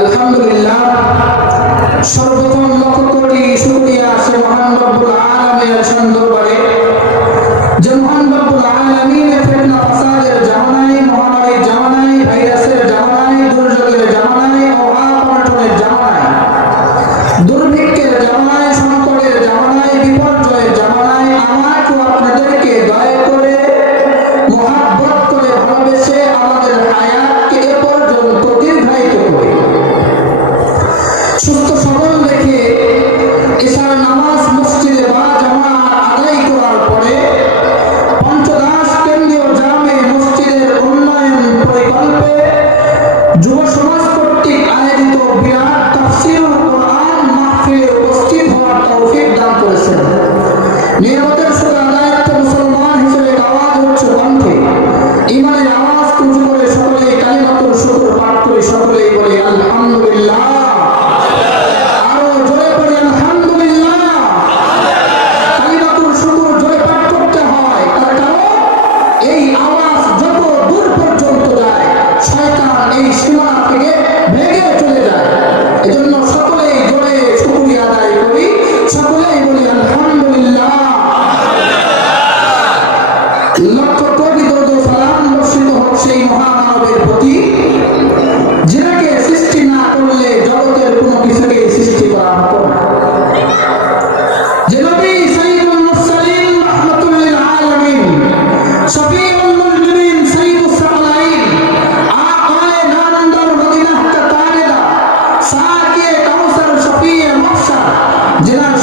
আলহামদুলিল্লাহ, সর্বপ্রথম লক্ষ কোটি শুকরিয়া সে মহান রব্বুল আলামিনের দরবারে, যে মহান রব্বুল আলামিনের ফিতনা ফাসাদের জামানায়, মহামারীর জামানায়, ভাইরাসের জামানায়, দুর্যোগের জামানায়, অভাব-অনটনের জামানায়, দুর্ভিক্ষের জামানায়, সংকটের জামানায়, বিপর্যয়ের জামানায় আমাকে আপনাদেরকে দয়া করে, মহাব্বত করে, ভালোবেসে আমাদের হায়াতকে এ পর্যন্ত দীর্ঘায়িত করে সুস্থ সবল রেখে ঈশার নামাজ মসজিদে বা জামাত আদায় করার পরে পঞ্চদাস কেন্দ্রীয় জামে মসজিদের উন্নয়ন পরিকল্পে যুব সমাজ কর্তৃক আয়োজিত বিরাট তাফসীরুল কোরআন মাহফিলে উপস্থিত হওয়ার তৌফিক দান করেছেন। নিয়ামতের সুরা দায়িত্ব মুসলমান হিসেবে আওয়াজ উচ্চ কণ্ঠে ঈমানের আওয়াজ উঁচু করে সকলেই কালিমাতুল শুকর পাঠ করে সকলেই বলে আলহামদুলিল্লাহ। আরো জোরে পড়ে আলহামদুলিল্লাহ। কালিমাতুল শুকর জয় পাঠ করতে হয়, তার কারণ এই আওয়াজ যত দূর পর্যন্ত যায় শয়তান এই সীমানা থেকে ভেঙে চলে যায়। এজন্য সকলেই জোরে শুকরিয়া আদায় করি, সকলেই বলি আলহামদুলিল্লাহ। লক্ষ কোটি দরুদ ও সালাম বর্ষিত হোক সেই মহামানবের প্রতি, যিনাকে সৃষ্টি না করলে জগতের কোনো কিছুকে সৃষ্টি করা হতো না। যে নবী সাইয়্যিদুল মুরসালিন রাহমাতুল লিল আলামিন, শফিউল মুজনিবিন, সাইয়্যিদুস সালাইন, আকায়ে নামদার মদিনাহ কা তারেদা, সাকিয়ে কাউসার, শফিয়ে মাহশার, যিনার